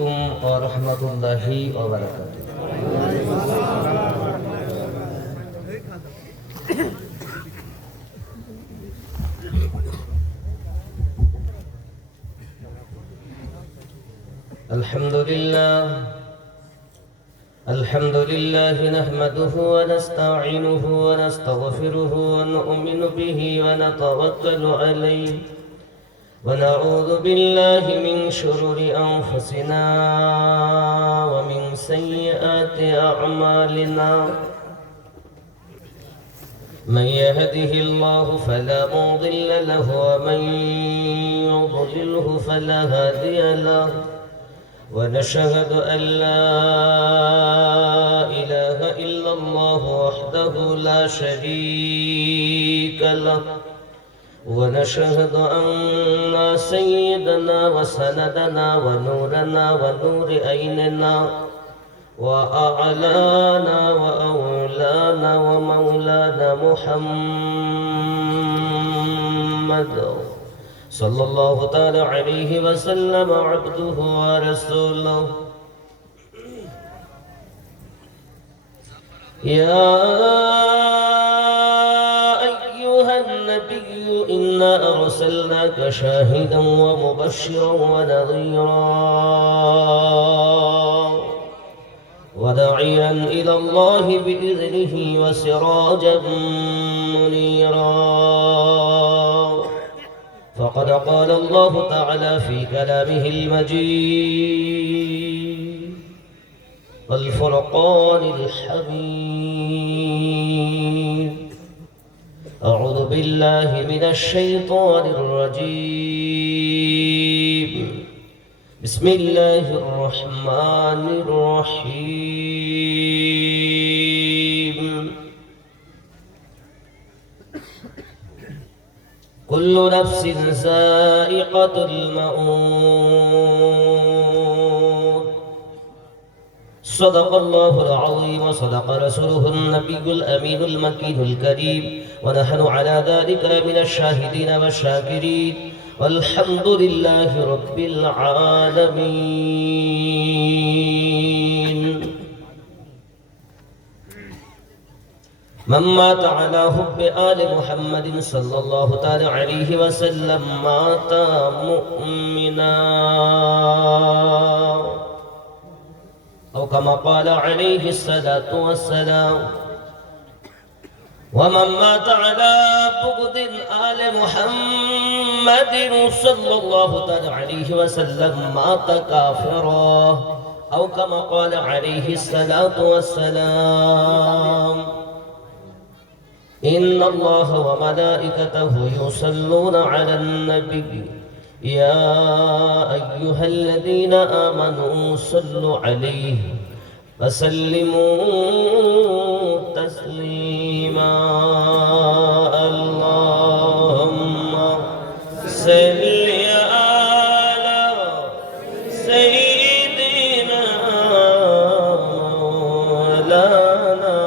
عليكم ورحمة الله وبركاته. الحمد لله نحمده ونستعينه ونستغفره ونؤمن به ونتوكل عليه ونعوذ بالله من شرور أنفسنا ومن سيئات أعمالنا. من يهده الله فلا مضل له ومن يضلله فلا هادي له. ونشهد أن لا إله إلا الله وحده لا شريك له. ونشهد أن سيدنا وسندنا ونورنا ونور عيننا وأعلانا وأولانا ومولانا محمد صلى الله تعالى عليه وسلم عبده ورسوله. يا أيها النبي إنا أرسلناك شاهدا ومبشرا ونذيرا وداعيا إلى الله بإذنه وسراجا منيرا. فقد قال الله تعالى في كلامه المجيد والفرقان الحميد: أعوذ بالله من الشيطان الرجيم. بسم الله الرحمن الرحيم. كل نفس ذائقة الموت. صدق الله العظيم وصدق رسوله النبي الأمين المكين الكريم، ونحن على ذلك من الشاهدين والشاكرين، والحمد لله رب العالمين. من مات على حب آل محمد صلى الله تعالى عليه وسلم مات مؤمنا، أو كما قال عليه الصلاة والسلام. ومن مات على بغض آل محمد صلى الله تعالى عليه وسلم مات كافرا، أو كما قال عليه الصلاة والسلام. إن الله وملائكته يصلون على النبي يا أيها الذين آمنوا صلوا عليه وسلموا تسليما. اللهم صل على سيدنا مولانا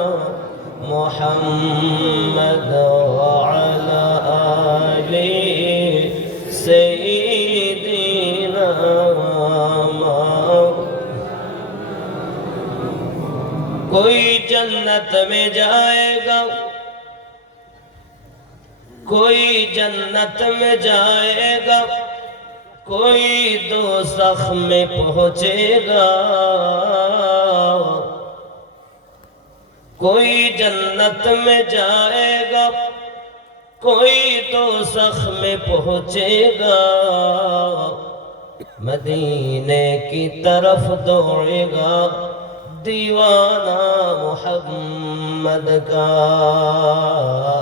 محمد وعلى آل سيدنا कोई जन्नत में जाएगा, कोई जन्नत में जाएगा, कोई दोज़ख में पहुंचेगा। कोई जन्नत में जाएगा, कोई दोज़ख में पहुंचेगा। मदीने की तरफ दौड़ेगा दीवाना मुहम्मद का।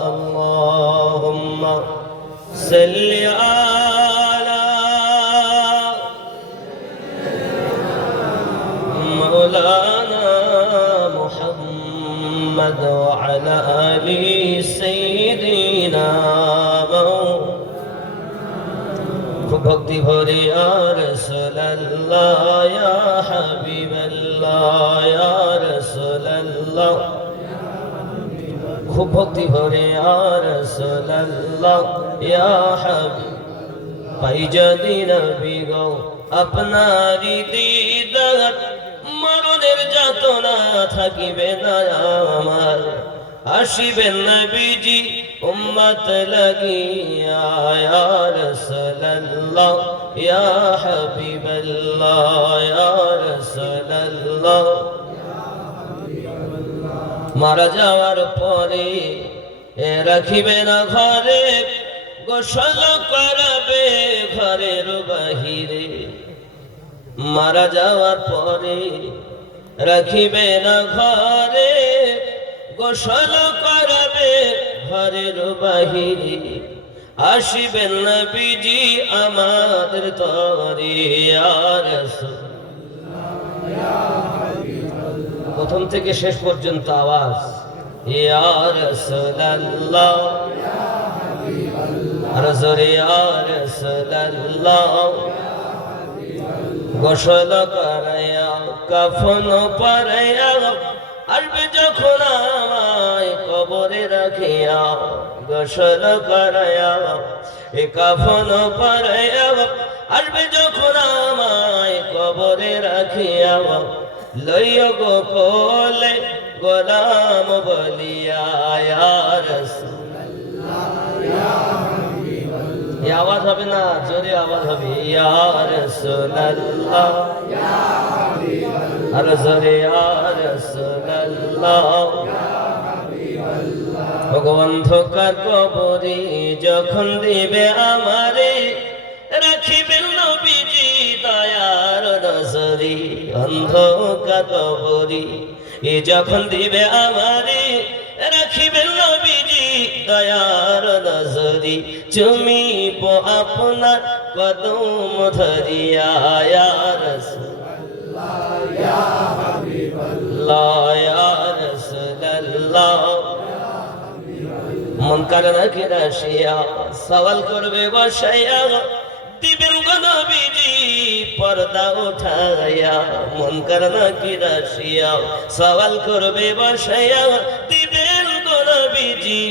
अल्लाहुम्मा सल्लि अला मौलाना मुहम्मद व अला आलि सय्यिदिना। खूब भक्ति भरे या रसूलल्लाह या हबीबल्लाह या रसूलल्लाह। खूब भक्ति भरे या रसूलल्लाह या हबीब। पाई जदी नबी गो अपनारी दीद বেদনা থাকিবে না আমার আসিবেন নবীজি উম্মত লাগিয়া ইয়া রাসূলুল্লাহ ইয়া হাবিবাল্লাহ ইয়া রাসূলুল্লাহ মারা যাওয়ার পরে রাখিবে না ঘরে গোসল করাবে ঘরের বাহিরে মারা যাওয়ার পরে রাখিবে না ঘরে গোসল করাবে ঘরের বাহিরে আসিবেন নবীজি আমাদের তরে ইয়া রাসূলুল্লাহ প্রথম থেকে শেষ পর্যন্ত আওয়াজ ইয়া রাসূলুল্লাহ ইয়া হাবিবাল্লাহ আর জোরে ইয়া রাসূলুল্লাহ গোসল করায়া কাফন পরায়া আসবে যখন আমায় কবরে রাখিয়া গোসল করায়া এ কাফন পরায়া আসবে যখন আমায় কবরে রাখিয়া লইয়া গো কোলে গোলাম বলিয়া ইয়া রাসূলুল্লাহ ইয়া হাবিবাল্লাহ এই আওয়াজ হবে না জোরে আওয়াজ হবে ইয়া রাসূলুল্লাহ ইয়া হাবিবাল্লাহ আর জোরে ইয়া রাসূলুল্লাহ ইয়া হাবিবাল্লাহ ভগবান ধোকার কবরে যখন দিবে আমারে রাখিবেন নবীজি দয়ার নজরে অন্ধকার কবরে এ যখন দিবে আমারে রাখিবেন নবীজি দয়ার নজরে চুমিব আপনার কদম ধরিয়া ইয়া রাসূলুল্লাহ ইয়া হাবিবাল্লাহ ইয়া রাসূলুল্লাহ মুনকার নাকির আসিয়া সওয়াল করবে বসাইয়া দিবেন গো নবীজি পর্দা উঠাইয়া মুনকার নাকির আসিয়া সওয়াল করবে বসাইয়া দিবেন গো নবীজি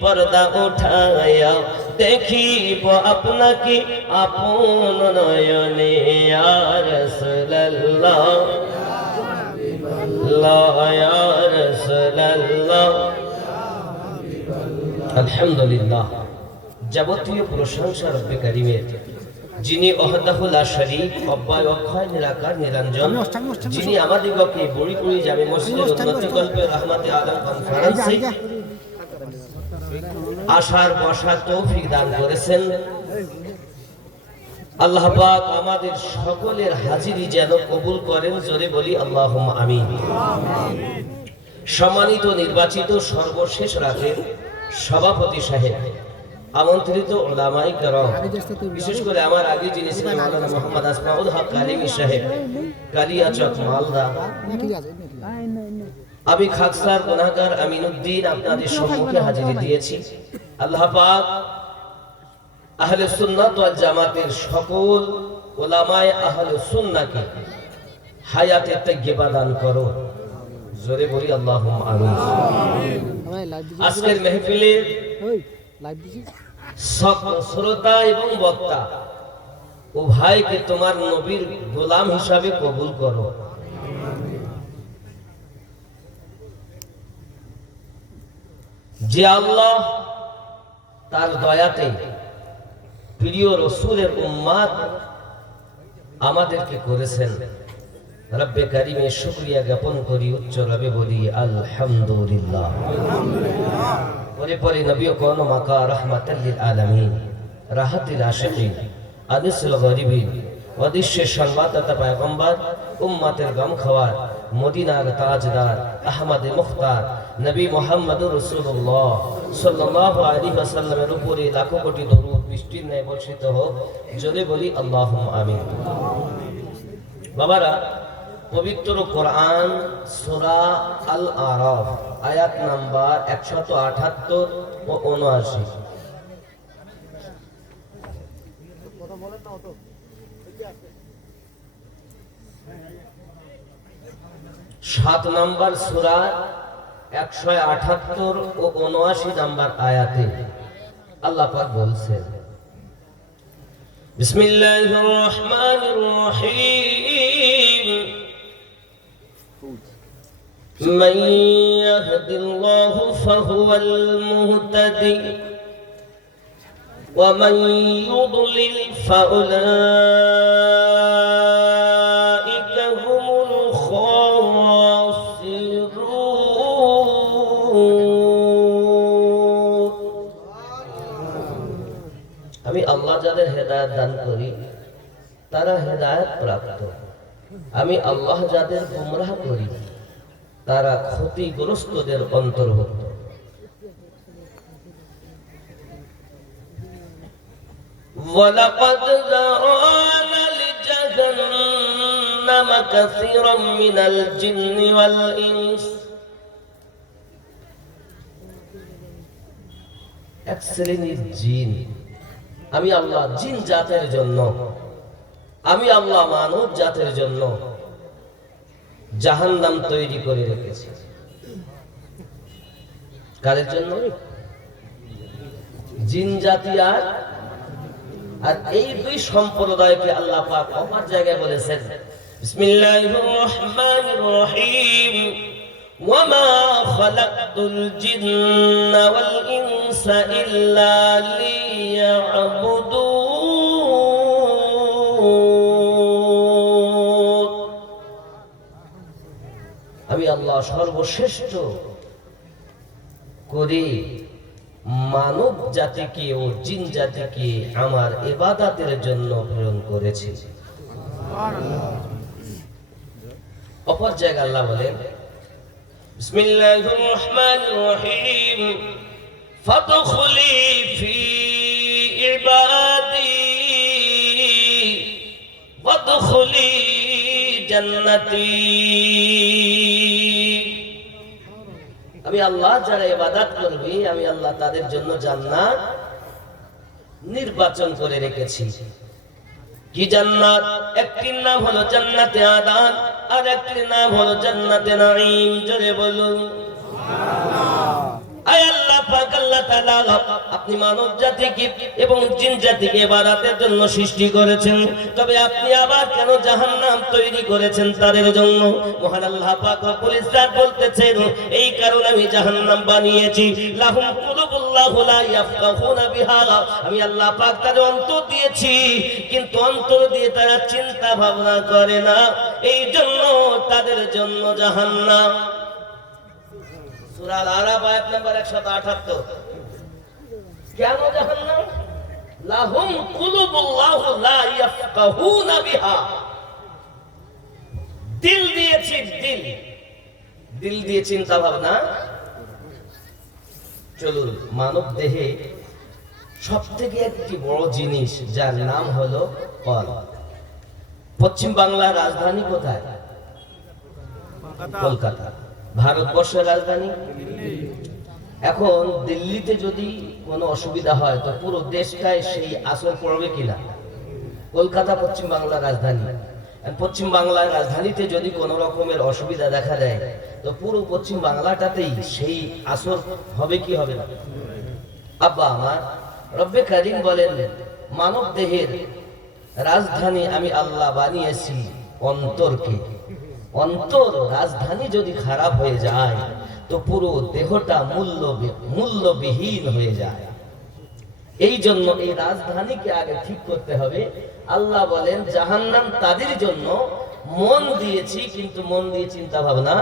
পর্দা উঠাইয়া দেখিব আপনাকে আপন নয়নে ইয়া রাসূলুল্লাহ ইয়া রাসূলুল্লাহ আলহামদুলিল্লাহ যাবতীয় প্রশংসা রব্বে কারীমের যিনি ওয়াহদাহু লা শারীক অব্যয় অক্ষয় নিরাকার নিরঞ্জন যিনি আমাদিগকে বুড়িপুরি জামে মসজিদের উন্নতি কল্পে রহমতে আলম কনফারেন্সে আসার বসার তৌফিক দান করেছেন আল্লাহ পাক আমাদের সকলের হাজিরি যেন কবুল করেন জোরে বলি আল্লাহুম্মা আমিন সম্মানিত নির্বাচিত সর্বশেষ রাতের সভাপতি সাহেব আমন্ত্রিত উলামায়ে কেরাম বিশেষ করে আমার আগে যিনি ছিলেন মাওলানা মুহাম্মদ আসমাউল হক কালিমি সাহেব কালিয়াচক মালদা আমি খাকসার গুনাহগার আমিনুদ্দিন আপনাদের সম্মুখে হাজিরি দিয়েছি আল্লাহ পাক আহলে সুন্নাত ওয়াল জামাতের সকল উলামায়ে আহলে সুন্নাহকে হায়াতে তাইয়্যিবা দান করো জোরে বলি আল্লাহুম্মা আমিন আজকের মাহফিলের শ্রোতা এবং বক্তা ও ভাইকে তোমার নবীর গোলাম হিসাবে কবুল করো যে আল্লাহ তার দয়াতে প্রিয় রাসূলের উম্মত আমাদেরকে করেছেন রব্বে কারীমের শুকরিয়া জ্ঞাপন করি উচ্চ রবে বলি আলহামদুলিল্লাহ পরে পরে নবী কোন মাকা রাহমাতাল লিল আলামিন রাহাতিল আশিকিন আনিসুল গরিবিন ওয়াদিশের সংবাদদাতা পয়গম্বর উম্মতের গম খাওয়ার মদিনার তাজদার আহমদে মুখতার নবী মুহাম্মদুর রাসূলুল্লাহ সাল্লাল্লাহু আলাইহি ওয়াসাল্লামের উপরে লাখো কোটি দরুদ বৃষ্টির ন্যায় বর্ষিত হোক জোরে বলি আল্লাহুম্মা আমিন বাবারা পবিত্র কোরআন সূরা আল আরাফ আয়াত নাম্বার 178 ও 79 7 নম্বর সূরা 178 ও 79 নম্বর আয়াতে আল্লাহ পাক বলছেন বিসমিল্লাহির রহমানির রহিম من يهد الله فهو المهتدي ومن يضلل فأولئك هم الخاسرون আমি আল্লাহ যাদের হেদায়েত দান করি তারা হেদায়েত প্রাপ্ত, আমি আল্লাহ যাদের গুমরাহ করি তারা ক্ষতিগ্রস্তদের অন্তর্ভুক্ত। وَلَقَدْ ذَرَأْنَا لِجَهَنَّمَ كَثِيرًا مِنَ الْجِنِّ وَالْإِنسِ। এক শ্রেণীর জিন, আমি আল্লাহ জিন জাতের জন্য, আমি আল্লাহ মানব জাতের জন্য জাহান্নাম তৈরি করে রেখেছি। কাদের জন্য? জিন জাতি আর এই দুই সম্প্রদায়কে আল্লাহ পাক অপর জায়গায় বলেছেন, বিসমিল্লাহির রহমানির রহিম, ওয়ামা খালাকতুল জিন্না ওয়াল ইনসা ইল্লা লিয়াবুদুন। আমি আল্লাহ সর্বশ্রেষ্ঠ করে মানব জাতিকে ও জিন জাতিকে আমার ইবাদতের জন্য প্রেরণ করেছি। অপর জায়গায় আল্লাহ বলেন, বিসমিল্লাহির রহমানির রহিম, ফাদখুলি ফি ইবাদি ওয়াদখুলি জান্নাতি। আমি আল্লাহ যারা ইবাদত করবে আমি আল্লাহ তাদের জন্য জান্নাত নির্বাচন করে রেখেছি। কি জান্নাত? একটির নাম হলো জান্নাতে আদান, আর একটির নাম হলো জান্নাতে নাঈম। জোরে বলুন সুবহানাল্লাহ। আয় আল্লাহ পাক আল্লাহ তাআলা আপনি মানব জাতিকে এবং জিন জাতিকে ইবাদতের জন্য সৃষ্টি করেছেন, তবে আপনি আবার কেন জাহান্নাম তৈরি করেছেন তাদের জন্য? মহান আল্লাহ পাক রব্বুল ইজ্জত বলতেছেন, এই কারণে আমি জাহান্নাম বানিয়েছি। লাহুম কুলুবুল্লাহু লা ইয়াফকাহুনা বিহা, আমি আল্লাহ পাক তাদের অন্তর দিয়েছি, কিন্তু অন্তর দিয়ে তারা চিন্তা ভাবনা করে না, এই জন্য তাদের জন্য জাহান্নাম। সূরা আল-আরাফ আয়াত নাম্বার 178। কেন জাহান্নাম? লাহুম কুলুবুল্লাহু লা ইয়াফকাহুনা বিহা, দিল দিয়েছি, দিল দিয়ে চিন্তা ভাবনা। চলুন, মানব দেহে সবথেকে একটি বড় জিনিস যার নাম হলো কলব। পশ্চিম বাংলার রাজধানী কোথায়? কলকাতা। ভারতবর্ষের রাজধানী? এখন দিল্লিতে যদি কোনো অসুবিধা হয় তো পুরো দেশটায় সেই আসর পড়বে কিনা? কলকাতা পশ্চিম বাংলার রাজধানী। পশ্চিম বাংলার রাজধানীতে যদি কোনো রকমের অসুবিধা দেখা দেয় তো পুরো পশ্চিম বাংলাটাতেই সেই আসর হবে কি হবে না? আব্বা আমার, রব্বে কারীম বলেন, মানব দেহের রাজধানী আমি আল্লাহ বানিয়েছি অন্তরকে। অন্তর রাজধানী যদি খারাপ হয়ে যায় তো পুরো দেহটা মূল্যবিহীন হয়ে যায়। এই জন্য এই রাজধানীকে আগে ঠিক করতে হবে। আল্লাহ বলেন জাহান্নাম তাদের জন্য মন দিয়েছি, কিন্তু মন দিয়ে চিন্তা ভাবনা।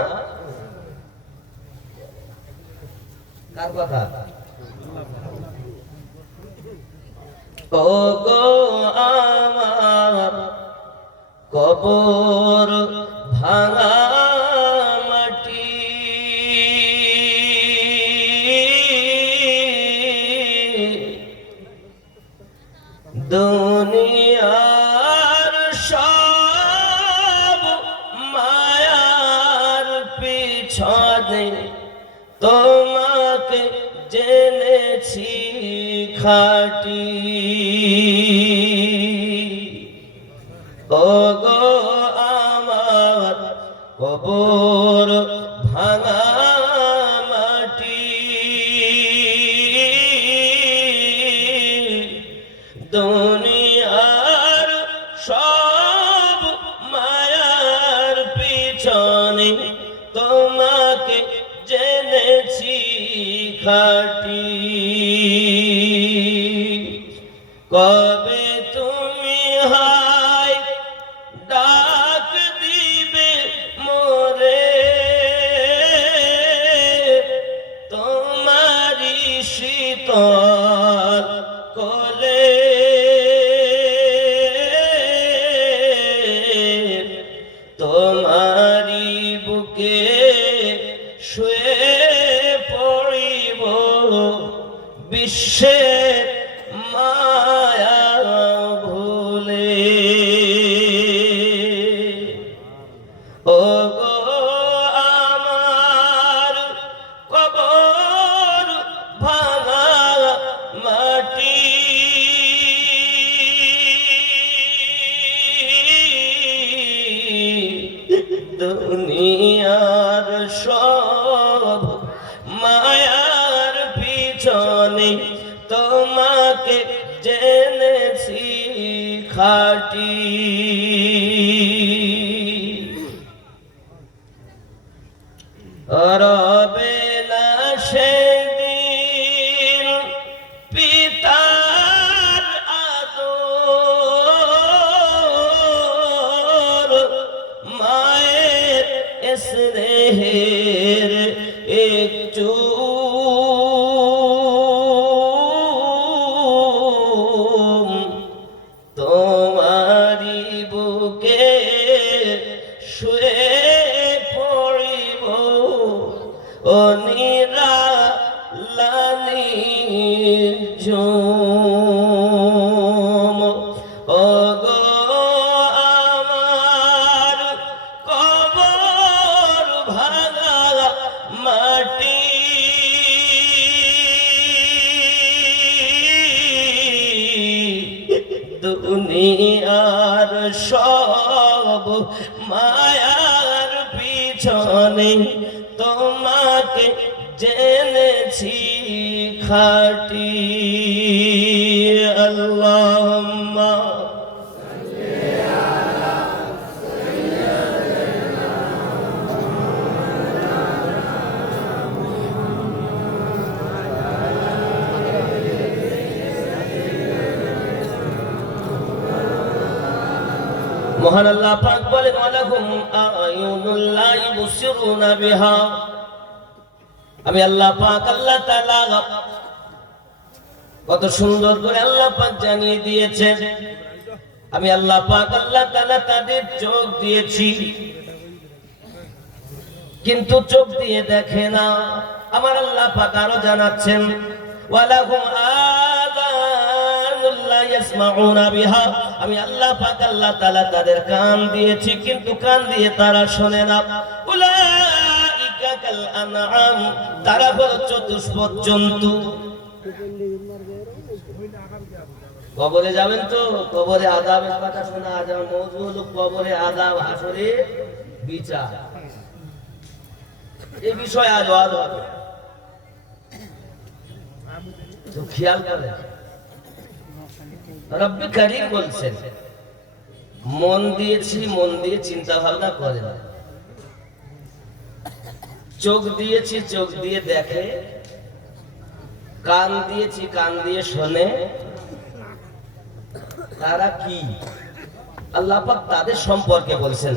কার কথা? ও গো আমার কবর ভাঙা মাটি, দুনিয়ার সব মায়ার পিছনে তোমাকে জেনেছি খাঁটি। ও গো আমার কবর ভাঙা মাটি, দুনিয়ার সব মায়ার পিছনে তোমাকে খাটি কবে তুমি হায় ডাক দিবে মোরে তোমারি শীতল কোলে তোমারি বুকে শুয়ে পড়িব বিশ্বের মায়া ভুলে ও গো আমার কবর ভাঙা মাটি দুনিয়ার সব মায়ার পিছনে তোমাকে জেনেছি খাটি রবে না সেদিন পিতার আদর মায়ের স্নেহের একটু তোমারি বুকে শুয়ে পড়িব ও নিরালানি ঝুম ও গো আমার কবর ভাঙা মাটি দুনিয়ার সব মায়ার পিছনে তোমাকে জেনেছি খাটি আল্লাহুম্মা মহান আল্লাহ পাক বলেন ওয়ালাহুম আয়ুনুল লা ইবসিরুনা বিহা আমি আল্লাহ পাক আল্লাহ তাআলা কত সুন্দর করে আল্লাহ পাক জানিয়ে দিয়েছেন আমি আল্লাহ পাক আল্লাহ তাআলা তাদের চোখ দিয়েছি কিন্তু চোখ দিয়ে দেখে না আমার আল্লাহ পাক আরো জানাচ্ছেন ওয়ালাহুম আমি আল্লাহ পাক আল্লাহ তাআলা তাদের কান দিয়েছি কিন্তু কান দিয়ে তারা শোনে না উলাইকা কাল আনআম তারা হলো চতুষ্পদ জন্তু কবরে যাবেন তো কবরে আযাবের কথা শোনা যেমন মওজু হলো কবরে আযাব হাসরে বিচার এই বিষয় আজ ওয়াজ হবে তো খেয়াল করেন রব্বি করিম বলছেন মন দিয়েছি মন দিয়ে চিন্তা ভাবনা করে না চোখ দিয়েছি চোখ দিয়ে দেখে কান দিয়েছি কান দিয়ে শোনে তারা কি আল্লাহ পাক তাদের সম্পর্কে বলছেন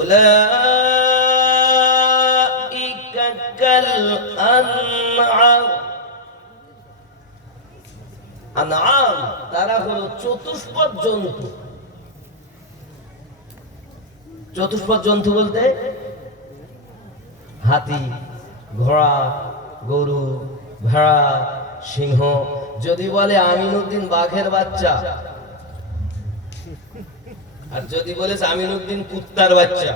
উলাইকা কাল আনআম আনআম তারা হলো চতুষ্পদ জন্তু চতুষ্পদ জন্তু বলতে হাতি ঘোড়া গরু ভেড়া সিংহ যদি বলে আমিনুদ্দিন বাঘের বাচ্চা আর যদি বলে আমিনুদ্দিন কুত্তার বাচ্চা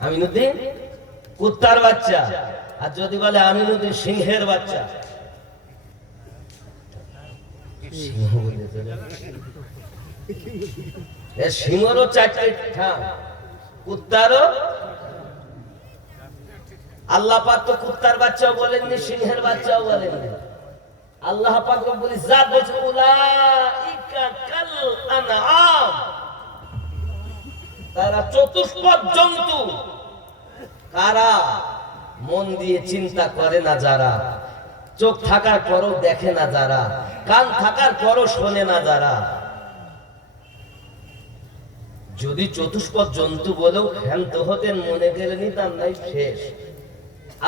আমিনুদ্দিন কুত্তার বাচ্চা আর যদি বলে আমিনুদ্দিন সিংহের বাচ্চা সিংহ বলে সিংহরও চারটে ঠাম কুত্তারও আল্লাহ পাক তো কুত্তার বাচ্চাও বলেননি সিংহের বাচ্চাও বলেননি আল্লাহ পাক রব্বুল ইজ্জাত বলেন উলাইকা কাল আনআম তারা চতুষ্পদ জন্তু কারা মন দিয়ে চিন্তা করে না যারা, চোখ থাকার পরও দেখে না যারা, কান থাকার পরও শোনে না যারা, যদি চতুষ্পদ জন্তু বলেও ক্ষান্ত হতেন মনে করে নিতাম নাই শেষ।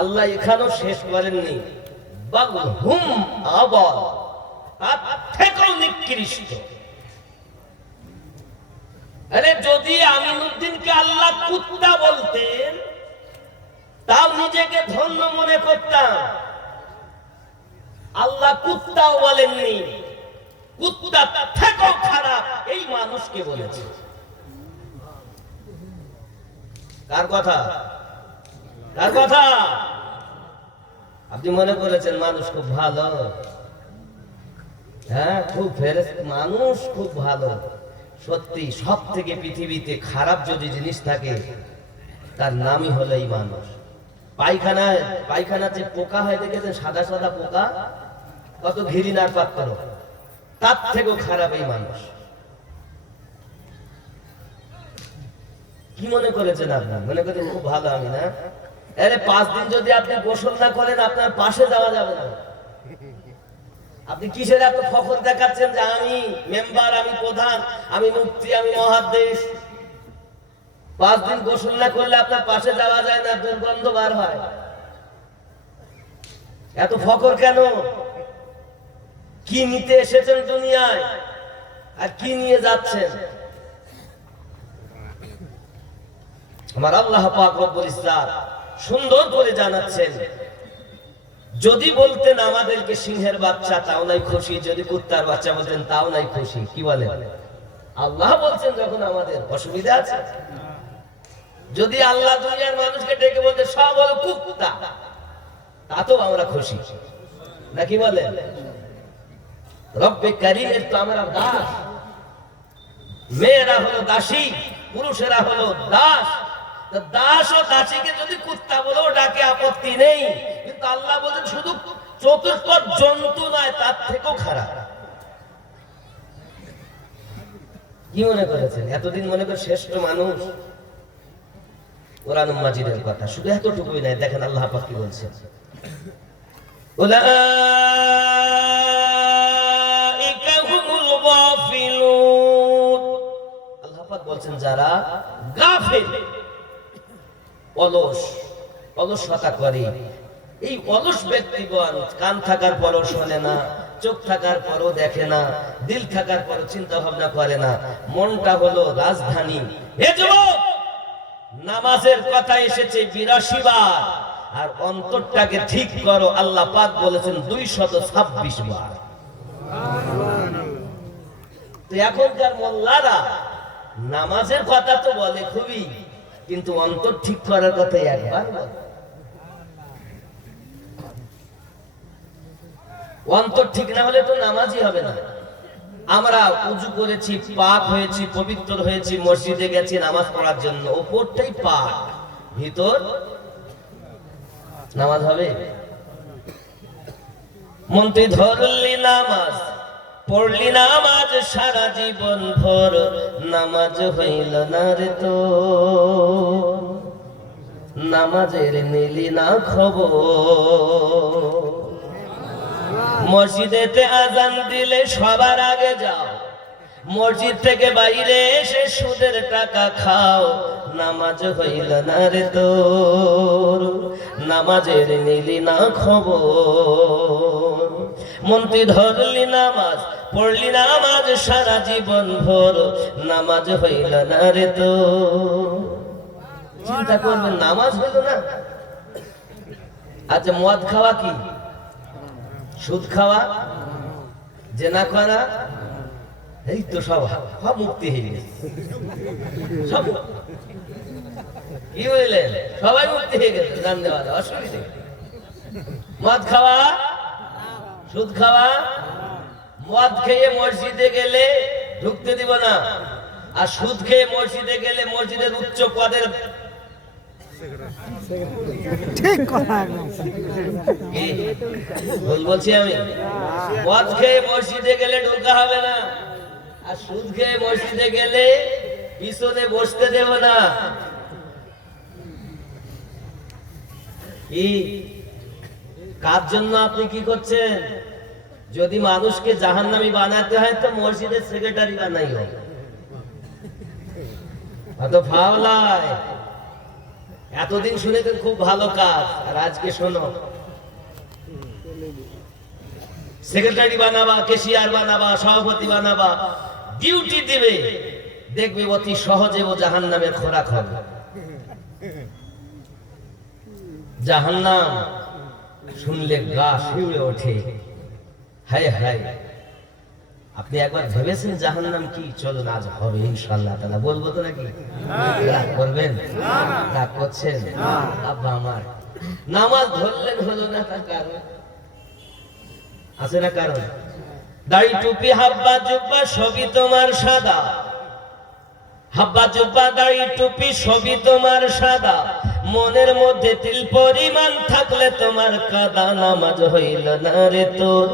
আল্লাহ এখানেও শেষ করেননি, বাগহুম আবাল, তার থেকেও নিকৃষ্ট। আরে যদি আমিনুদ্দিনকে আল্লাহ কুত্তা বলতেন তাও নিজেকে ধন্য মনে করতাম। আল্লাহ কুত্তাও বলেননি, কুত্তা থেকেও খারাপ এই মানুষকে বলেছে। কার কথা? কার কথা? আপনি মনে করেছেন মানুষ খুব ভালো? হ্যাঁ, খুব ফেরেশতা মানুষ, খুব ভালো। সত্যি সব থেকে পৃথিবীতে খারাপ যদি জিনিস থাকে তার নামই হলো এই মানুষ। পায়খানা যে পোকা হয় দেখেছেন, সাদা সাদা পোকা, কত ঘৃণার পাত্র, তার থেকেও খারাপ এই মানুষ। কি মনে করেছেন আপনার? মনে করেছেন খুব ভালো আমি, না? আরে 5 দিন যদি আপনি গোসল না করেন আপনার পাশে যাওয়া যাবে না। আপনি কিসের এত ফখর দেখাচ্ছেন যে আমি মেম্বার, আমি প্রধান, আমি মুফতি, আমি মহাদ্দেশ? 5 দিন গোসল না করলে আপনার পাশে যাওয়া যায় না, দুর্গন্ধ বার হয়। এত ফখর কেন? কি নিতে এসেছেন দুনিয়ায় আর কি নিয়ে যাচ্ছেন? আমার আল্লাহ পাক রব্বুল ইজ্জাত সুন্দর করে জানাচ্ছেন, যদি বলতেন আমাদেরকে সিংহের বাচ্চা তাও নাই খুশি, যদি কুত্তার বাচ্চা বলতেন তাও নাই খুশি। কি বলেন? আল্লাহ বলছেন যখন আমাদের অসুবিধা আছে। যদি আল্লাহ দুনিয়ার মানুষকে ডেকে বলতে সব হলো কুত্তা, তাতেও আমরা খুশি, নাকি বলেন? রব্বে কারীমের তো আমরা দাস, মেয়েরা হলো দাসী, পুরুষেরা হলো দাস। দাস ও দাসীকে যদি কুত্তা বলেও ডাকে আপত্তি নেই, কিন্তু আল্লাহ বলেন শুধু চতুষ্পদ জন্তু নয়, তার থেকেও খারাপ। কি মনে করেছেন? এতদিন মনে করে শ্রেষ্ঠ মানুষ? কোরআন মাজিদের কথা শুধু এতটুকুই নাই, দেখেন আল্লাহ পাক কি বলছেন, উলাইকা হুমুল গাফিলুন। আল্লাহ পাক বলছেন যারা গাফিল, অলসতা করে, এই অলস ব্যক্তিগণ কান থাকার পরও শোনে না, চোখ থাকার পরও দেখে না, দিল থাকার পরও চিন্তা ভাবনা করে না, মনটা হলো রাজধানী। হে যুবক, নামাজের কথা এসেছে 82 বার, আর অন্তরটাকে ঠিক করো আল্লাহ পাক বলেছেন 226 বার। তো এখনকার মোল্লারা নামাজের কথা তো বলে খুবই, কিন্তু অন্তর ঠিক করার কথা একবার বলে। অন্তর ঠিক না হলে তো নামাজই হবে না। আমরা উযু করেছি, পাক হয়েছি, পবিত্র হয়েছি, মসজিদে গেছি নামাজ পড়ার জন্য, উপরটাই পাক, ভিতর নামাজ হবে? মন্ত্রী ধরলি নামাজ, পড়লি নামাজ সারা জীবন ভর, নামাজ হইল না রে তো, নামাজের নিলি না খবর। মসজিদেতে আজান দিলে সবার আগে যাও, মসজিদ থেকে বাইরে এসে সুদের টাকা খাও, নামাজ হইল না রে তোর, নামাজের নিলি না খবর। মন্ত্রী ধরলি নামাজ, পড়লি নামাজ সারা জীবন ভর, নামাজ হইল না রে তোর। চিন্তা করবেন নামাজ হইল না। আচ্ছা, মদ খাওয়া কি? সুদ খাওয়া, জেনা করা, এই তো সব মুক্তি হয়ে গেছে। সব কি বললেন? সবাই মুক্তি হয়ে গেছে, জানতে পারে অসুবিধা। মদ খাওয়া, সুদ খাওয়া, মদ খেয়ে মসজিদে গেলে ঢুকতে দিব না, আর সুদ খেয়ে মসজিদে গেলে মসজিদের উচ্চ পদের ঠিক কথা ভুল বলছি আমি? মদ খেয়ে মসজিদে গেলে ঢোকা হবে না, আর সুদ খেয়ে মসজিদে গেলে পিছনে বসতে দেব না। কি কার জন্য আপনি কি করছেন? যদি মানুষকে জাহান্নামী বানাতে হয় তো মসজিদের সেক্রেটারি বানাইও, অত ফাওলায়। এতদিন শুনেছেন খুব ভালো কাজ, আর আজকে শোনো, সেক্রেটারি বানাবা, ক্যাশিয়ার বানাবা, সভাপতি বানাবা, ডিউটি দিবে, দেখবে অতি সহজে ও জাহান্নামের খোরাক হবে। জাহান্নাম শুনলে গা শিউরে ওঠে। হায় হায়, আপনি একবার ভেবেছেন জাহান্নাম কি? চলুন আজ হবে ইনশাআল্লাহ তাআলা, বলবো তো নাকি? রাগ করবেন? রাগ করছেন? আব্বা আমার নামাজ ধরলেন হলো না, তার কারণ আছে না? কারণ দাড়ি টুপি হাব্বা জুব্বা সবই তোমার সাদা, হাব্বা জুব্বা দাড়ি টুপি সবই তোমার সাদা, মনের মধ্যে তিল পরিমাণ থাকলে তোমার কাদা। নামাজ হইল না রে তোর,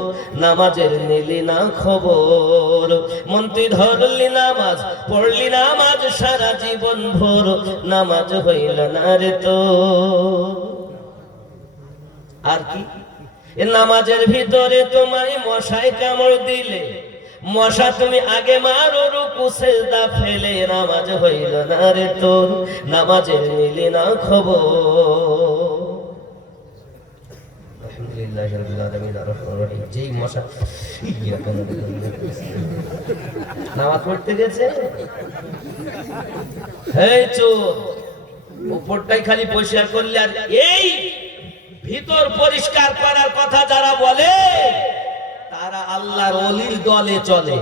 নামাজের নিলি না খবর, মন তুই ধরলি নামাজ, পড়লি নামাজ সারা জীবন ভোর, নামাজ হইল না রে তোর। আর কি? নামাজের ভিতরে তোমায় মশায় কামড় দিলে, মশা তুমি আগে মারো, রুকু সিজদা ফেলে, নামাজ হইল না রে তোর, নামাজের নিলি না খবর। আলহামদুলিল্লাহি রাব্বিল আলামিন আর-রাহমানির রহিম। যেই মশা নামাজ পড়তে গেছে, এই চোর, উপরটাই খালি পরিষ্কার করলে, আর এই ভিতর পরিষ্কার করার কথা যারা বলে তারা আল্লাহর ওলির দলে চলে।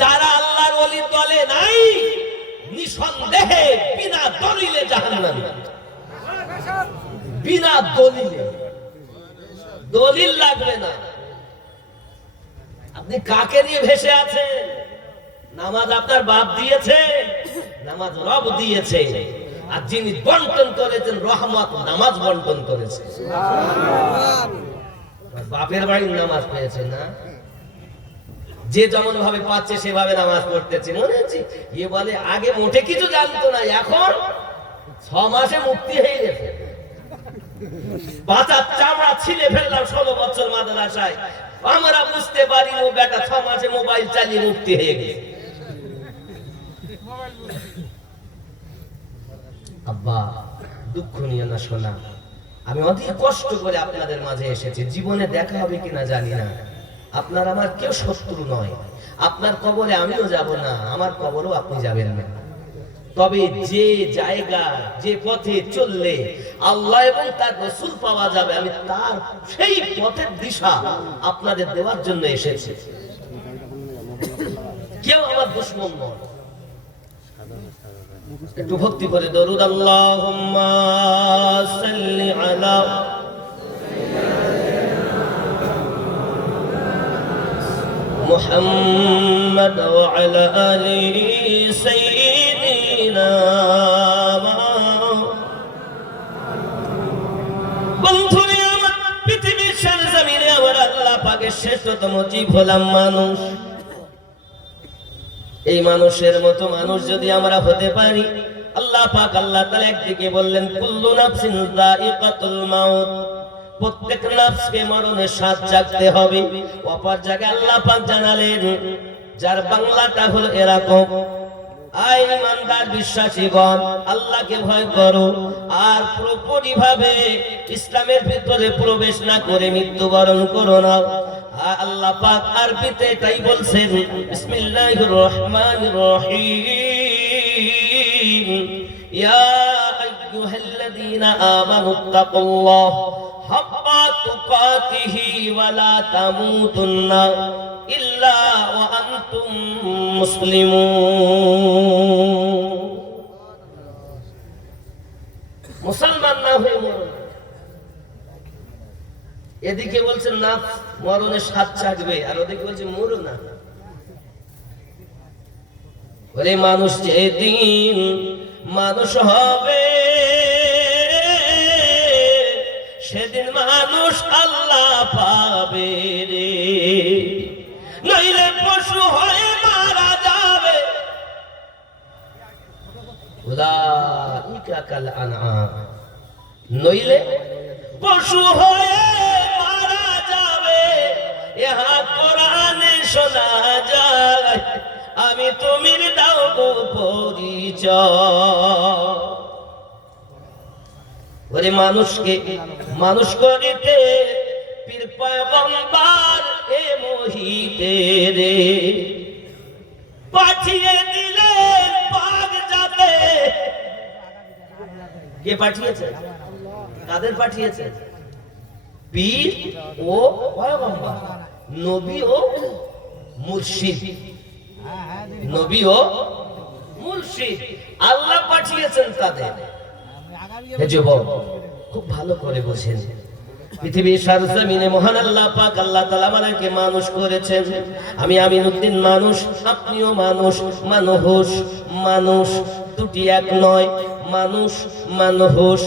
যারা আল্লাহর ওলির দলে নাই, নিঃসন্দেহে বিনা দলিলে জাহান্নামী। বিনা দলিলে, দলিল লাগবে না। আপনি কাকে নিয়ে ভেসে আছেন? নামাজ আপনার বাপ দিয়েছে, নামাজ রব দিয়েছে, আর যিনি বন্টন করেছেন রহমত, নামাজ বন্টন করেছে। বাপের বাড়ির নামাজ পেয়েছে না, যে যেমন ভাবে পাচ্ছে সেভাবে নামাজ পড়তেছে। মনে হচ্ছে এ বলে আগে মোটে কিছু জানতো না, এখন 6 মাসে মুক্তি হয়ে গেছে। বাচ্চার চামড়া ছিলে ফেললাম 16 বছর মাদ্রাসায়, আমরা বুঝতে পারি ও বেটা 6 মাসে মোবাইল চালিয়ে মুক্তি হয়ে গেছে। আব্বা দুঃখ নিয়ে না শোনা, আমি অধিক কষ্ট করে আপনাদের মাঝে এসেছি, জীবনে দেখা হবে কিনা জানি না। আপনার আমার কেউ শত্রু নয়, আপনার কবরে আমিও যাব না, আমার কবরও আপনি যাবেন না। তবে যে জায়গা, যে পথে চললে আল্লাহ এবং তার রাসূল পাওয়া যাবে, আমি তার সেই পথের দিশা আপনাদের দেওয়ার জন্য এসেছি। কেউ আমার দুশমন নয়। একটু ভক্তি করে দরুদ, আল্লাহুম্মা সাল্লি আলা মুহাম্মাদ ওয়া আলা আলি সাইয়্যিদিনা। বন্ধুরে আমার, পৃথিবীর সরজমিনে আমার আল্লাহ পাকের শ্রেষ্ঠতম জীব হলাম মানুষ। এই মানুষের মতো মানুষ যদি আমরা হতে পারি, আল্লাহ পাক আল্লাহ তাআলা একদিকে বললেন কুল্লু নাফসিন যায়িকাতুল মাউত, প্রত্যেক নফসকে মরণের স্বাদ চাখতে হবে। অপর জায়গায় আল্লাহ পাক জানালেন, যার বাংলাটা হলো এরকম, আই ইমানদার বিশ্বাসীগণ, আল্লাহকে ভয় করো আর পুরোপুরি ভাবে ইসলামের ভিতরে প্রবেশ না করে মৃত্যুবরণ করো না। আল্লাহ পাক আরবিতে এটাই বলছেন, বিসমিল্লাহির রহমানির রহিম, ইয়া আইয়ুহাল্লাযীনা আমানুত্তাকুল্লাহ হাক্কা তুকাতিহি ওয়া লা তামুতুন্না ইল্লা ওয়া আনতুম মুসলিমুন। মুসলমান না হয়ে মরণ। এদিকে বলছেন নাফস মরণের স্বাদ চাখবে, আর ওদিকে বলছে মরো না। ওরে মানুষ যেদিন মানুষ হবে, সেদিন মানুষ আল্লাহ পাবে রে, নইলে পশু হয়ে মারা যাবে। উলাইকা কাল আনআম, নইলে পশু হয়ে মারা যাবে। ইহা কোরআনে শোনা যায়, আমি তুমির দাও পরিচয়। ওরে মানুষকে মানুষ করিতে পীর পয়গম্বর এ মহিতে রে পাঠিয়ে দিলেন পাক যাবে। কে পাঠিয়েছে? কাদের পাঠিয়েছে? পীর ও পয়গম্বর, নবী ও মুর্শিদ। নবী ও মুর্শিদ আল্লাহ পাঠিয়েছেন তাদের। হে যুবক, খুব ভালো করে বোঝেন, পৃথিবীর সরজমিনে মহান আল্লাহ পাক আল্লাহ তাআলা আমাদেরকে মানুষ করেছেন। আমি আমিনউদ্দিন মানুষ, আপনিও মানুষ। মানুষ দুটি এক নয়, মানুষ মানুষ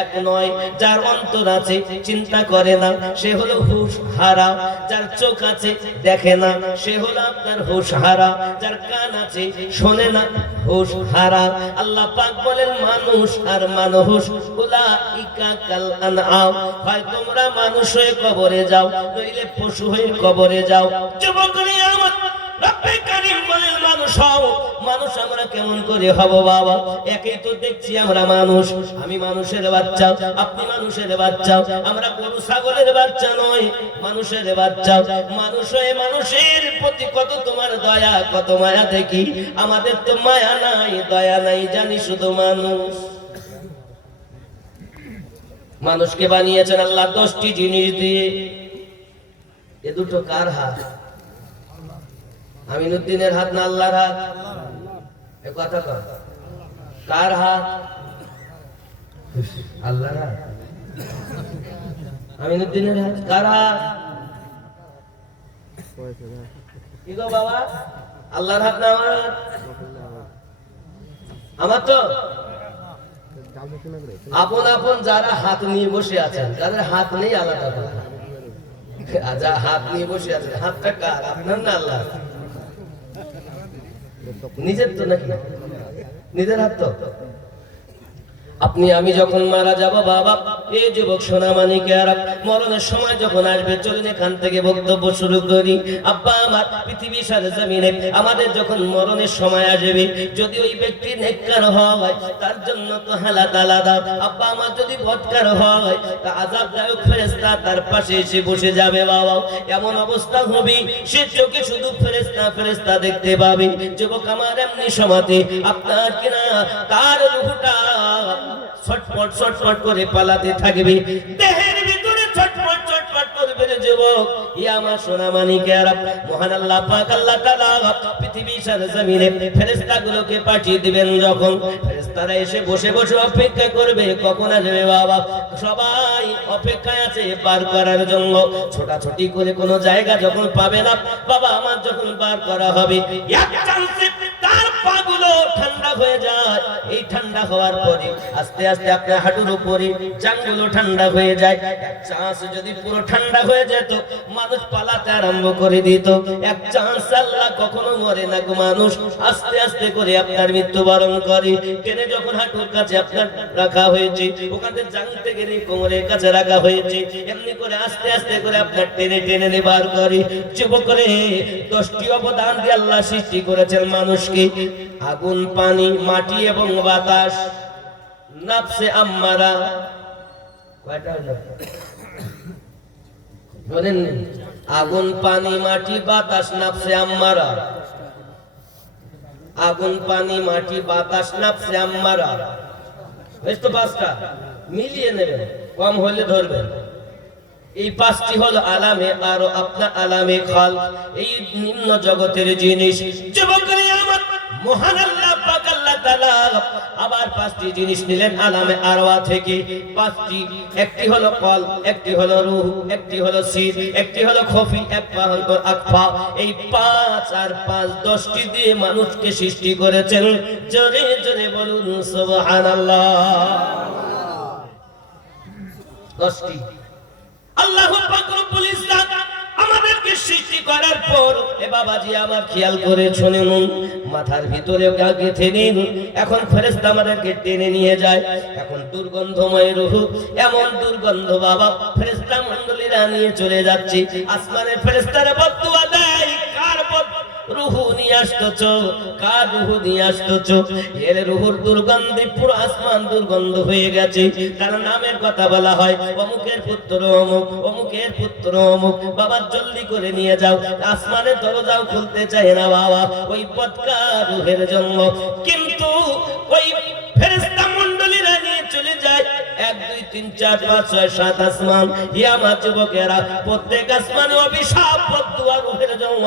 এক নয়। যার অন্তর আছে চিন্তা করে না সে হলো হুশ হারা, যার চোখ আছে দেখে না সে হলো আপনার হুশ হারা, যার কান আছে শোনে না হুশ হারা। আল্লাহ পাক বলেন মানুষ আর মানুষ উলাইকা কাল আনআম, হয় তোমরা মানুষ হয়ে কবরে যাও নইলে পশু হয়ে কবরে যাও। যুবকরা আমার রব্বে কারীম বলেন মানুষ হও। মানুষ আমরা কেমন করে হব বাবা? একেই তো দেখছি আমরা মানুষ। আমি মানুষের বাচ্চা, আপনি মানুষের বাচ্চা, আমরা গরু ছাগলের বাচ্চা নয়, মানুষের বাচ্চা। মানুষ হয়ে মানুষের প্রতি কত তোমার দয়া, কত মায়া দেখি। আমাদের তো মায়া নাই, দয়া নাই, জানি শুধু মানুষ। মানুষকে বানিয়েছেন আল্লাহ 10টি জিনিস দিয়ে। এ দুটো কার হাত? আমিনউদ্দিনের হাত না আল্লাহর হাত? এ কথা কর, কার হাত? আল্লাহর হাত। আমিনউদ্দিনের হাত কার হাত? কি গো বাবা, আল্লাহর হাত না আমার হাত? আমার তো আপন আপন যারা হাত নিয়ে বসে আছেন, যাদের হাত নেই আলাদা কথা। যা হাত নিয়ে বসে আছেন, হাতটা কার? আপনার না আল্লাহ? নিজের তো নাকি? নিজের হাত তো। আপনি আমি যখন মারা যাব বাবা, এই যুবক সোনামানিকেরা মরণের সময় যখন আসবে, চলুন এখান থেকে বক্তব্য শুরু করি। আব্বা আমার পৃথিবীর জমিনে আমাদের যখন মরণের সময় আসবে, যদি ওই ব্যক্তি নেককার হয় তার জন্য তো হালাত আলাদা। আব্বা আমার যদি বদকার হয় তা আযাবদায়ক ফেরেশতা তার পাশে এসে বসে যাবে বাবা। এমন অবস্থা হবে সে চোখে শুধু ফেরেশতা দেখতে পাবে। যুবক আমার এমনি সমাতে আপনার কিনা তার রূহটা ছটফট করে পালাতে থাকবে, দেহের ভিতরে ছটফট করবে রে যুবক। ইয়া আমার সোনামানিকেরা, মহান আল্লাহ পাক আল্লাহ তাআলা পৃথিবীর জমিনে ফেরেশতাগুলোকে পাঠিয়ে দিবেন। যখন ফেরেশতারা এসে বসে বসে অপেক্ষা করবে কখন আসবে বাবা, সবাই অপেক্ষায় আছে বার করার জন্য। ছোটাছুটি করে কোনো জায়গা যখন পাবে না বাবা, আমার যখন বার করা হবে এক চান্সে তার পাগুলো ঠান্ডা হয়ে যায়। এই ঠান্ডা হওয়ার পরে আস্তে আস্তে আপনার হাঁটুর উপরে জাঙ্গুলো ঠান্ডা হয়ে যায়। এক চান্স যদি পুরো ঠান্ডা হয়ে যেত, মানুষ পালাতে আরম্ভ করে দিত। এক চান্স আল্লাহ কখনো মরে না গো মানুষ, আস্তে আস্তে করে আপনার মৃত্যুবরণ করে। টেনে যখন হাঁটুর কাছে আপনার রাখা হয়েছে, ওখানে জানতে গেলে কোমরের কাছে রাখা হয়েছে, এমনি করে আস্তে আস্তে করে আপনার টেনে টেনে বার করে। যুবক করে 10টি অবদান দিয়ে আল্লাহ সৃষ্টি করেছেন মানুষকে: আগুন, পানি, মাটি এবং বাতাস। নাফসে আম্মারা কয়টা হলো? বলেন, আগুন, পানি, মাটি, বাতাস, নাফসে আম্মারা। আগুন, পানি, মাটি, বাতাস, নাফসে আম্মারা। বেশ তো 5টা মিলিয়ে নেবেন, কম হলে ধরবেন। এই 5টি হলো আলামে আরো আপনার আলামে খাল, এই নিম্ন জগতের জিনিস। যুবকরা আমার, মহান আল্লাহ পাক আল্লাহ তাআলা আবার 5টি জিনিস নিলেন আলামে আরওয়া থেকে। 5টি, একটি হলো কল, একটি হলো রূহ, একটি হলো সির, একটি হলো খফি, একটা হলো আকফা। এই 5 আর 5 10টি দিয়ে মানুষকে সৃষ্টি করেছেন। জোরে জোরে বলুন সুবহানাল্লাহ। 10টি। আল্লাহু পাক রব্বুল ইজ্জত আমাদেরকে আমাকে সৃষ্টি করার পর এ বাবাজি আমার খেয়াল করে শুনুন, মাথার ভিতরে গেঁথে নিন। এখন ফেরেশতা আমাদেরকে টেনে নিয়ে যায়। এখন দুর্গন্ধময় রূহ, এমন দুর্গন্ধ বাবা, ফেরেশতা মণ্ডলীরা নিয়ে চলে যাচ্ছে। আসমানের ফেরেশতারা বদদুয়া দেয়, কার রূহ নিয়ে আসতেছো, কার রূহ নিয়ে আসতেছো? এর রূহর দুর্গন্ধে পুরো আসমান দুর্গন্ধ হয়ে গেছে। তার নামের কথা বলা হয়, অমুকের পুত্র অমুক, অমুকের পুত্র অমুক। বাবা জলদি করে নিয়ে যাও। আসমানের দরজাও খুলতে চায় না বাবা, ওই বদকার রূহের জন্য। কিন্তু ওই ফেরেশতা মণ্ডলীরা নিয়ে চলে যায় 1 2 3 4 5 6 7 আসমান। হে আমার যুবকেরা, প্রত্যেক আসমানে অভিশাপ বদদুয়া রূহের জন্য।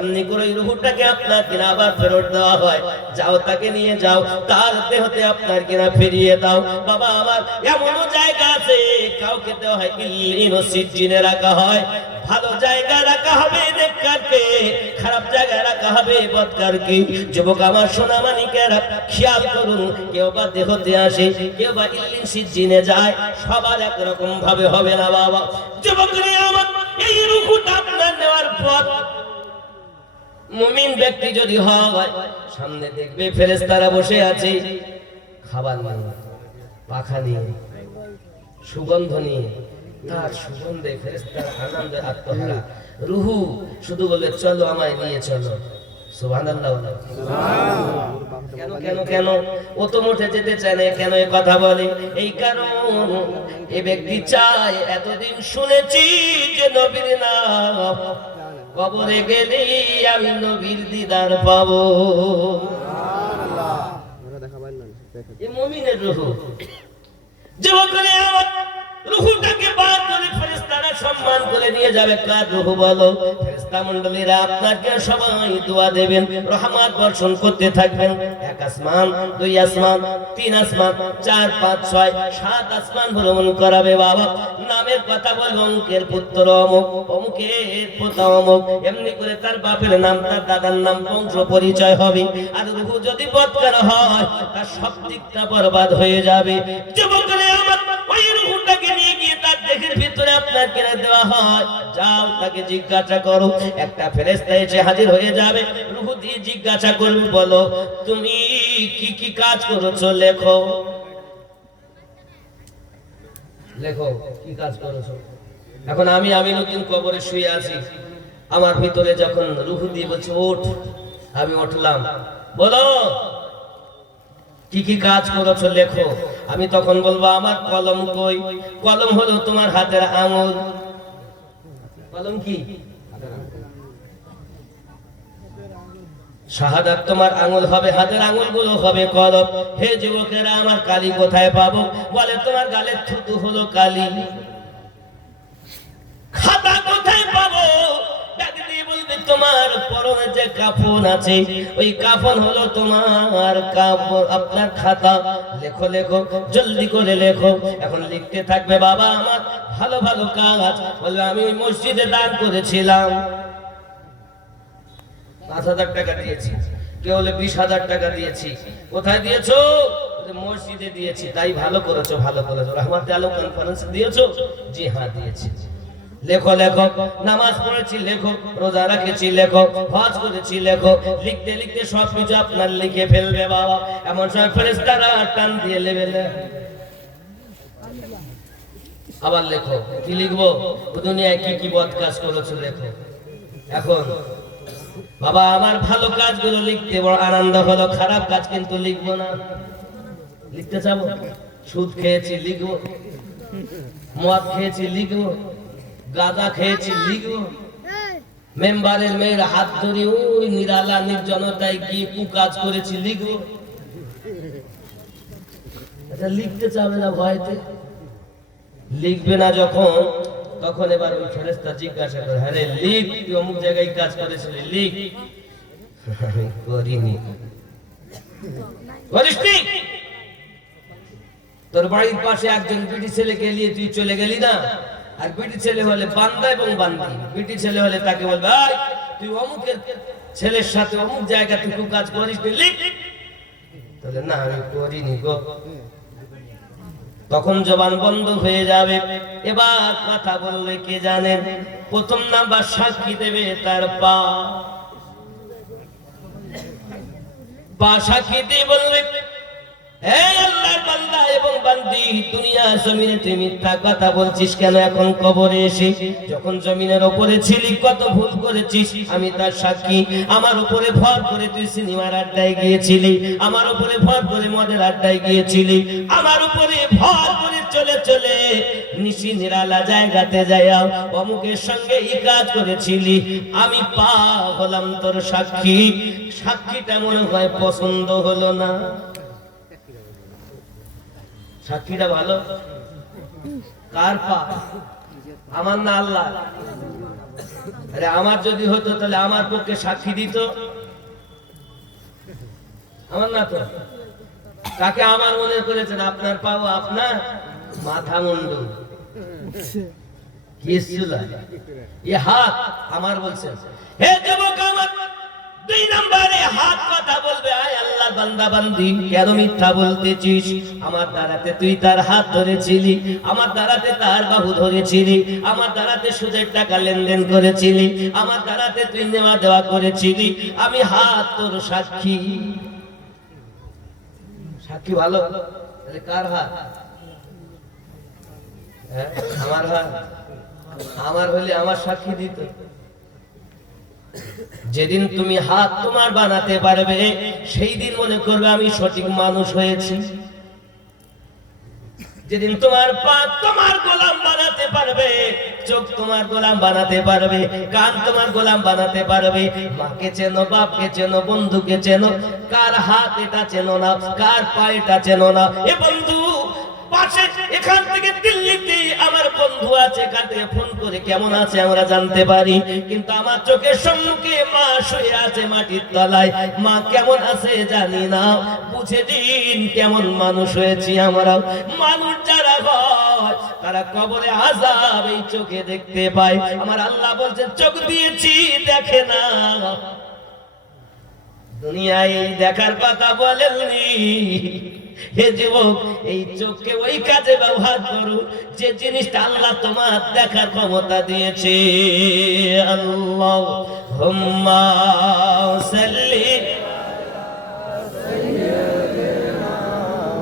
এমনি করে রূহটাকে আপনার কিনা আবার ফেরত দেওয়া হয়। যাও তাকে নিয়ে যাও, তার দেহতে আপনার কিনা ফিরিয়ে দাও। বাবা আমার এমনও জায়গা আছে, কাউকে দেওয়া হয় ইল্লিন ও সিজ্জিনে রাখা হয়। ভালো জায়গায় রাখা হবে নেককারকে, খারাপ জায়গায় রাখা হবে বদকারকে। যুবক আমার সোনা মানিকেরা, খেয়াল করুন, কেউ বা দেহতে আসে, কেউ বা ইল্লিন সিজ্জিনে যায়। সবার একরকম ভাবে হবে না বাবা। যুবক রে আমার, এই রূহটা আপনার নেওয়ার পর মুমিন ব্যক্তি যদি হয়, সামনে দেখবে ফেরেশতারা বসে আছে, খাবার নিয়ে, পাখা নিয়ে, সুগন্ধ নিয়ে। তার সুগন্ধে ফেরেশতারা আনন্দে আত্মহারা। রূহ শুধু বলে চলো আমায় নিয়ে চলো। সুবহানাল্লাহ। কেন কেন কেন ও তো মোটে যেতে চায় না, কেন এই কথা বলে? এই কারণ এই ব্যক্তি চায়, এতদিন শুনেছি যে নবীর নাম, কবরে গেলে আমি নবীর দিদার পাবো। এই মুমিনের রূহ। যুবকরে আমার রূহটাকে বার করে ফেরেশতারা সম্মান করে নিয়ে যাবে। কার রূহ বলো? ফেরেশতা মণ্ডলীরা আপনাকে সবাই দোয়া দেবেন, রহমত বর্ষণ করতে থাকবেন। 1 আসমান, 2 আসমান, 3 আসমান, 4 5 6 7 আসমান ভ্রমণ করাবে বাবা। নামের কথা বলবো, অমুকের পুত্র অমুক, অমুকের পুত্র অমুক। এমনি করে তার বাপের নাম, তার দাদার নাম, বংশ পরিচয় হবে। আর রূহ যদি বদকার হয়, তার সব দিকটা বরবাদ হয়ে যাবে। যুবকরে আমার, ওই রূহটাকে নিয়ে গিয়ে তার দেহের ভিতরে আপনার কেড়ে দেওয়া হয়। যাও তাকে জিজ্ঞাসা করো। একটা ফেরেশতা এসে হাজির হয়ে যাবে। রূহ দিয়ে জিজ্ঞাসা করবে, বলো তুমি কি কি কাজ করেছো, লেখো। লেখো কি কাজ করেছো। এখন আমি আমিনুদ্দিন কবরে শুয়ে আছি, আমার ভিতরে যখন রূহ দিয়ে বলছে ওঠ, আমি উঠলাম, বলো কি কি কাজ করেছো, লেখো। আমি তখন বলবো আমার কলম কই? কলম হলো তোমার হাতের আঙুল। কলম কি? শাহাদাত তোমার আঙুল হবে, হাতের আঙুল গুলো হবে কলম। হে যুবকেরা আমার, কালি কোথায় পাবো? বলে তোমার গালের থুতু হলো কালি। খাতা কোথায় পাবো? তোমার পরনে যে কাফন আছে, ওই কাফন হলো তোমার কাফন, আপনার খাতা। লেখো লেখো, জলদি করে লেখো। এখন লিখতে থাকবে বাবা আমার ভালো ভালো কাজ। বলবে আমি ওই মসজিদে দান করেছিলাম, 5,000 টাকা দিয়েছি। কেউ বলে 20,000 টাকা দিয়েছি। কোথায় দিয়েছো? মসজিদে দিয়েছি। তাই ভালো করেছো, ভালো করেছো। রহমতে আলম কনফারেন্স দিয়েছো? জি হ্যাঁ দিয়েছি। লেখো লেখো, নামাজ পড়েছি লেখো, রোজা রেখেছি লেখো, হজ করেছি লেখো। লিখতে লিখতে সব কিছু আপনার লিখে ফেলবে বাবা। এমন সময় ফেরেশতারা টান দিয়ে লেবেলে আবার লেখো। কি লিখবো? দুনিয়ায় কি কি বদ কাজ করেছো লেখো। এখন বাবা আমার ভালো কাজগুলো লিখতে বড় আনন্দ হলো, খারাপ কাজ কিন্তু লিখবো না। লিখতে চাবো? সুদ খেয়েছি লিখবো, মদ খেয়েছি লিখবো, গাঁজা খেয়েছি লিখবো, মেম্বারের মেয়ের হাত ধরে ওই নিরালা নির্জনতায় গিয়ে কুকাজ করেছি লিখবো। আচ্ছা লিখতে চাবে না ভয়তে? লিখবে না যখন, তখন এবার ওই ফেরেশতা জিজ্ঞাসা করে, হ্যাঁ রে লিখ, তুই অমুক জায়গায় কাজ করেছিলি, লিখ। করিনি। করিসনি? তোর বাড়ির পাশে একজন বিটি ছেলেকে নিয়ে তুই চলে গেলি না? আর বিটি ছেলে হলে বান্দা এবং বান্দি। বিটি ছেলে হলে তাকে বলবে তুই অমুকের ছেলের সাথে অমুক জায়গা তুই কাজ করিস, তুই লিখ। তাহলে না আমি করিনি গো। তখন জবান বন্ধ হয়ে যাবে। এবার কথা বললে কে জানেন? প্রথম নাম্বার সাক্ষী দেবে তার পা। পা সাক্ষী দিয়ে বলবে, হে আল্লাহর বান্দা এবং বান্দি, দুনিয়া জমিনে তুই মিথ্যা কথা বলছিস কেন? এখন কবরে এসে যখন জমিনের উপরে ছিলি কত ভুল করেছিস, আমি তার সাক্ষী। আমার উপরে ভর করে তুই সিনেমার আড্ডায় গিয়েছিলি, আমার উপরে ভর করে মদের আড্ডায় গিয়েছিলি, আমার উপরে ভর করে চলে চলে নিশি নিরালা জায়গাতে যাইয়া অমুকের সঙ্গে এই কাজ করেছিলি। আমি পা হলাম তোর সাক্ষী। সাক্ষীটা মনে হয় পছন্দ হলো না। সাক্ষীটা ভালো কার? পা। আমার না আল্লাহ? আরে আমার যদি হতো তাহলে আমার পক্ষে সাক্ষী দিত? আমার না তো। কাকে আমার মনে করেছেন? আপনার পাও আপনার মাথা মুন্ডু কি ছিল? এ হাত আমার বলছেন। হে যুবক আমার, দুই নম্বরে হাত কথা বলবে, আয় আল্লাহর বান্দা বান্দি, কেন মিথ্যা বলতেছিস? আমার দ্বারাতে তুই তার হাত ধরেছিলি, আমার দ্বারাতে তার বাহু ধরেছিলি, আমার দ্বারাতে সুদের টাকা লেনদেন করেছিলি, আমার দ্বারাতে তুই নেওয়া দেওয়া করেছিলি। আমি হাত তোর সাক্ষী। সাক্ষী ভালো? তাহলে কার হাত? আমার হাত। আমার হলে আমার সাক্ষী দিত। যেদিন তুমি হাত তোমার বানাতে পারবে, সেই দিন মনে করবে আমি সঠিক মানুষ হয়েছি। যেদিন তোমার পা তোমার গোলাম বানাতে পারবে, চোখ তোমার গোলাম বানাতে পারবে, কান তোমার গোলাম বানাতে পারবে, মাকে চেনো, বাপকে চেনো, বন্ধুকে চেনো, কার হাত এটা চেনো না, কার পা এটা চেনো না। এ বন্ধু পাশে এখান থেকে দিল্লিতে আমার বন্ধু আছে, এখান থেকে ফোন করে কেমন আছে আমরা জানতে পারি, কিন্তু আমার চোখের সম্মুখে মা শুয়ে আছে মাটির তলায়, মা কেমন আছে জানি না। বুঝে দিন কেমন মানুষ হয়েছি আমরা। মানুষ যারা হয় তারা কবরে আযাব এই চোখে দেখতে পায়। আমার আল্লাহ বলছে চোখ দিয়েছি দেখে না। দুনিয়ায় দেখার কথা বলেননি। হে যুবক, এই চোখকে ওই কাজে ব্যবহার করো যে জিনিসটা আল্লাহ তোমার দেখার ক্ষমতা দিয়েছে। আল্লাহুম্মা সাল্লি